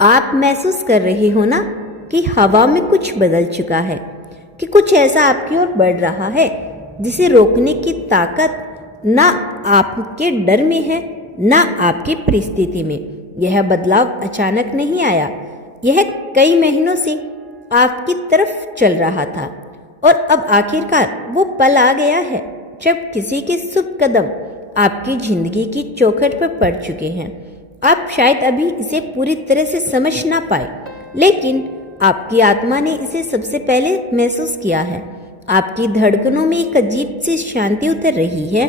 आप महसूस कर रहे हो ना कि हवा में कुछ बदल चुका है, कि कुछ ऐसा आपकी ओर बढ़ रहा है जिसे रोकने की ताकत ना आपके डर में है ना आपकी परिस्थिति में। यह बदलाव अचानक नहीं आया, यह कई महीनों से आपकी तरफ चल रहा था और अब आखिरकार वो पल आ गया है जब किसी के शुभ कदम आपकी जिंदगी की चौखट पर पड़ चुके हैं। आप शायद अभी इसे पूरी तरह से समझ ना पाए, लेकिन आपकी आत्मा ने इसे सबसे पहले महसूस किया है। आपकी धड़कनों में एक अजीब सी शांति उतर रही है,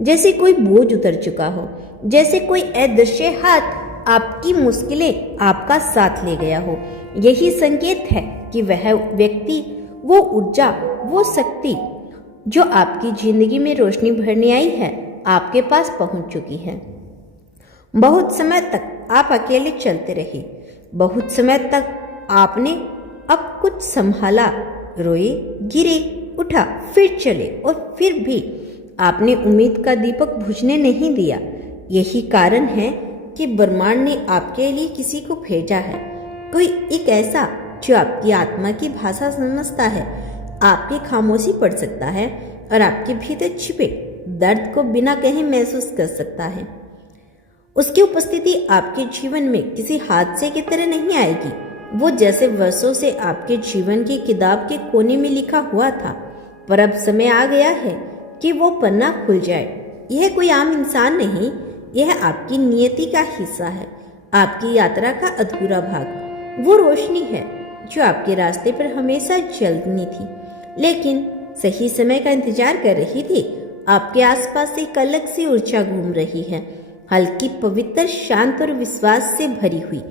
जैसे कोई बोझ उतर चुका हो, जैसे कोई अदृश्य हाथ आपकी मुश्किलें आपका साथ ले गया हो। यही संकेत है कि वह व्यक्ति, वो ऊर्जा, वो शक्ति जो आपकी जिंदगी में रोशनी भरने आई है, आपके पास पहुंच चुकी है। बहुत समय तक आप अकेले चलते रहे, बहुत समय तक आपने अब कुछ संभाला, रोए, गिरे, उठा, फिर चले और फिर भी आपने उम्मीद का दीपक बुझने नहीं दिया। यही कारण है कि ब्रह्मांड ने आपके लिए किसी को भेजा है, कोई एक ऐसा जो आपकी आत्मा की भाषा समझता है, आपकी खामोशी पढ़ सकता है और आपके भीतर छिपे दर्द को बिना कहे महसूस कर सकता है। उसकी उपस्थिति आपके जीवन में किसी हादसे की तरह नहीं आएगी, वो जैसे वर्षों से आपके जीवन की किताब के कोने में लिखा हुआ था, पर अब समय आ गया है कि वो पन्ना खुल जाए। यह कोई आम इंसान नहीं, यह आपकी नियति का हिस्सा है, आपकी यात्रा का अधूरा भाग। वो रोशनी है जो आपके रास्ते पर हमेशा जलनी थी, लेकिन सही समय का इंतजार कर रही थी। आपके आसपास एक अलग सी ऊर्जा घूम रही है, हल्की, पवित्र, शांत और विश्वास से भरी हुई।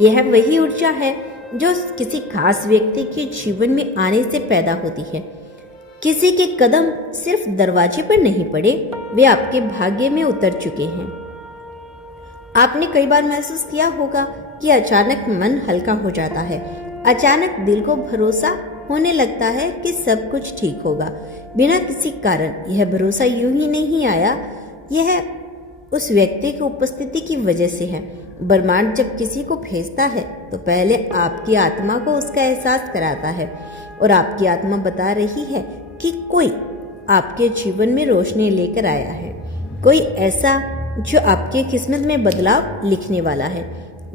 यह वही ऊर्जा है जो किसी खास व्यक्ति के जीवन में आने से पैदा होती है। किसी के कदम सिर्फ दरवाजे पर नहीं पड़े, वे आपके भाग्य में उतर चुके हैं। आपने कई बार महसूस किया होगा कि अचानक मन हल्का हो जाता है, अचानक दिल को भरोसा होने लगता है कि सब कुछ ठीक होगा, बिना किसी कारण। यह भरोसा यूं ही नहीं आया, यह उस व्यक्ति की उपस्थिति की वजह से है। ब्रह्मांड जब किसी को भेजता है तो पहले आपकी आत्मा को उसका एहसास कराता है, और आपकी आत्मा बता रही है कि कोई आपके जीवन में रोशनी लेकर आया है, कोई ऐसा जो आपके किस्मत में बदलाव लिखने वाला है।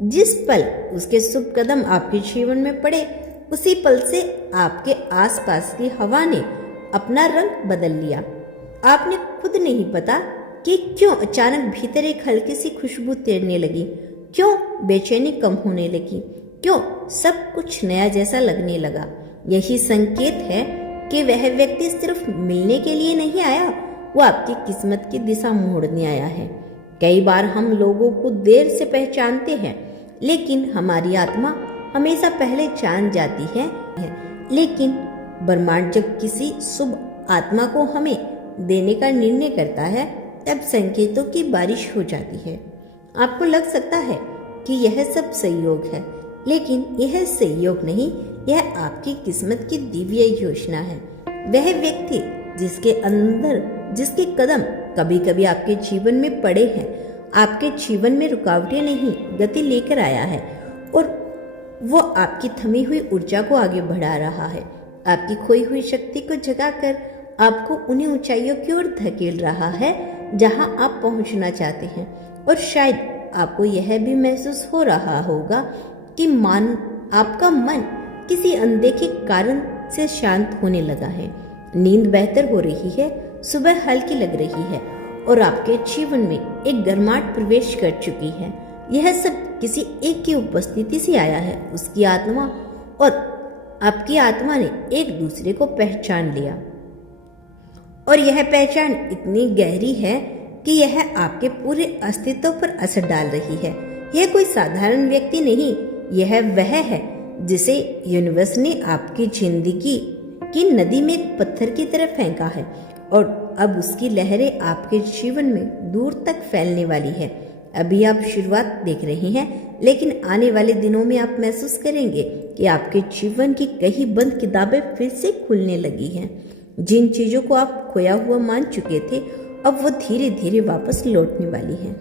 जिस पल उसके शुभ कदम आपके जीवन में पड़े, उसी पल से आपके आसपास की हवा ने अपना रंग बदल लिया। आपने खुद नहीं पता कि क्यों अचानक भीतर एक हल्की सी खुशबू तैरने लगी, क्यों बेचैनी कम होने लगी, क्यों सब कुछ नया जैसा लगने लगा। यही संकेत है कि वह व्यक्ति सिर्फ मिलने के लिए नहीं आया, वो आपकी किस्मत की दिशा मोड़ने आया है। कई बार हम लोगों को देर से पहचानते हैं, लेकिन हमारी आत्मा हमेशा पहले जान जाती है। लेकिन ब्रह्मांड जब किसी शुभ आत्मा को हमें देने का निर्णय करता है, तब संकेतों की बारिश हो जाती है। आपको लग सकता है कि यह सब संयोग है, लेकिन यह संयोग नहीं, यह आपकी किस्मत की दिव्य योजना है। वह व्यक्ति जिसके अंदर, जिसके कदम कभी कभी आपके जीवन में पड़े हैं, आपके जीवन में रुकावटें नहीं, गति लेकर आया है, और वो आपकी थमी हुई ऊर्जा को आगे बढ़ा रहा है, आपकी खोई हुई शक्ति को जगाकर आपको उन्हीं ऊंचाइयों की ओर धकेल रहा है जहां आप पहुंचना चाहते हैं। और शायद आपको यह भी महसूस हो रहा होगा कि आपका मन किसी अनदेखे कारण से शांत होने लगा है, नींद बेहतर हो रही है, सुबह हल्की लग रही है, और आपके जीवन में एक गर्माहट प्रवेश कर चुकी है। यह सब किसी एक की उपस्थिति से आया है। उसकी आत्मा और आपकी आत्मा ने एक दूसरे को पहचान लिया, और यह पहचान इतनी गहरी है कि यह आपके पूरे अस्तित्व पर असर डाल रही है। यह कोई साधारण व्यक्ति नहीं, यह वह है जिसे यूनिवर्स ने आपकी जिंदगी की नदी में एक पत्थर की तरह फेंका है, और अब उसकी लहरें आपके जीवन में दूर तक फैलने वाली है। अभी आप शुरुआत देख रहे हैं, लेकिन आने वाले दिनों में आप महसूस करेंगे कि आपके जीवन की कई बंद किताबें फिर से खुलने लगी हैं। जिन चीजों को आप खोया हुआ मान चुके थे, अब वो धीरे धीरे वापस लौटने वाली हैं।